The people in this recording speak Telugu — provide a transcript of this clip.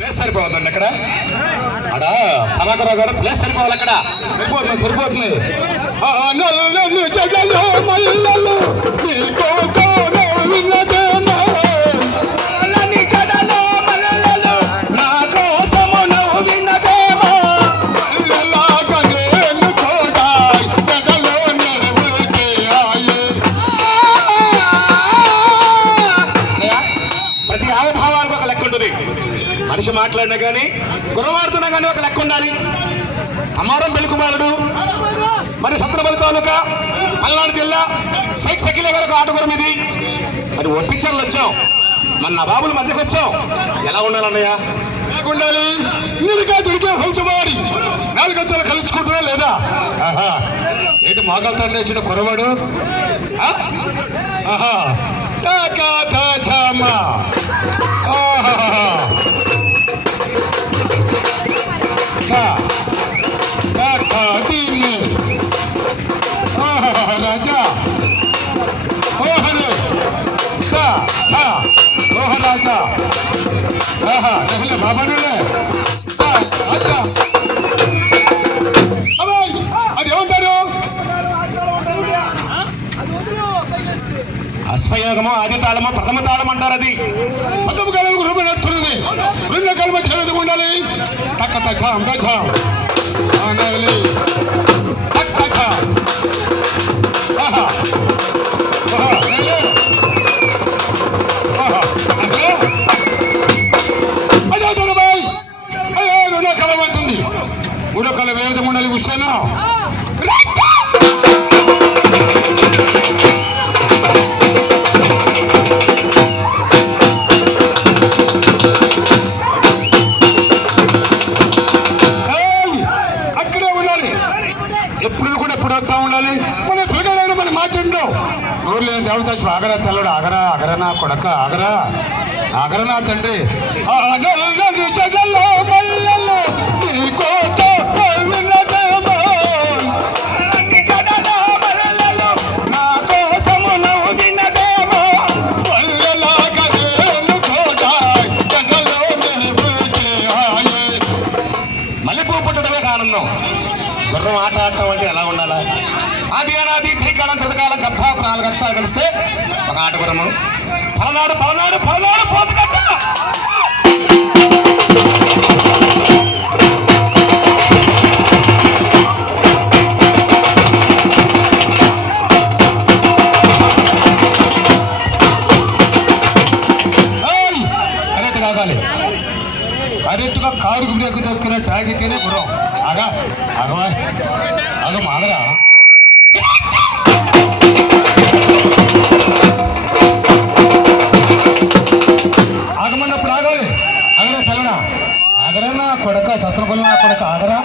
ప్లేస్ సరిపోతుందండి అక్కడ అడా అమాకరావు గారు ప్లేస్ సరిపోవాలి అక్కడ సరిపోతుంది ప్రతి హావభావాలకు ఒక లెక్క ఉంటుంది. మనిషి మాట్లాడినా కానీ గురవాడుతున్నా కానీ ఒక లెక్క ఉండాలి. అమ్మారం పెళ్లికుమారుడు మరి సత్రపల్లి తాలూకా పల్నాడు జిల్లా సైకిల్ వరకు ఆటగురం ఇది. మరి ఒప్పించాలని వచ్చాం, మన నవాబుల మధ్యకి వచ్చాం. ఎలా ఉండాలన్నయ్య? ఉండాలి నీరుగా చుడికే హంచమాడి నాలుగంతలు కలుసుకుంటున్నా లేదా? ఏంటి మోకాలతో ఇచ్చిన కురవాడు? రాజా రాజా బాబా అది ఏమంటారు? అశ్వయోగమో ఆది తాళమో ప్రథమ తాళం అంటారు. అది ప్రథమ కాలం రూపం నడుస్తుంది. రెండు కాలం మధ్య ఎందుకు ఉండాలి? తక్క తచ్చాం తచ్చాం రెండో కాలం అంటుంది. మూడో కాలం ఏ విధంగా ఉండాలి? విషయాను అక్కడే ఉండాలి. ఎప్పుడు కూడా ఎప్పుడు వస్తా ఉండాలి. మన పిల్లగాడైనా మన మాట్లాడు ఊరు లేని దేవతాచి ఆగరా తెల్లడు ఆగరా ఆగరా నా కొడక ఆగరా ఆగరా నా తండ్రి. మల్లెపూ పుట్టడమే ఆనందం. గుర్రం ఆట ఆడటం అంటే ఎలా ఉండాలా? ఆది అనాది త్రికాలం ప్రతికాలం కథ 4 అక్షరాలు కలిస్తే ఒక ఆట గురము. పలనాడు పలనాడు పలనాడు పోతు కథ. కరెక్ట్ కాగాలి. కరెక్ట్గా కారుకు బ్రేక్ దొరికిన ట్రాగితేనే గుర్రం. ఆగా ఆగవా ఆగ మాగరా. ఆగమన్నప్పుడు ఆగాలి. ఆగరా తెల్లనా ఆగరా నా కొడక చత్రపల్లి నా కొడక ఆగరా.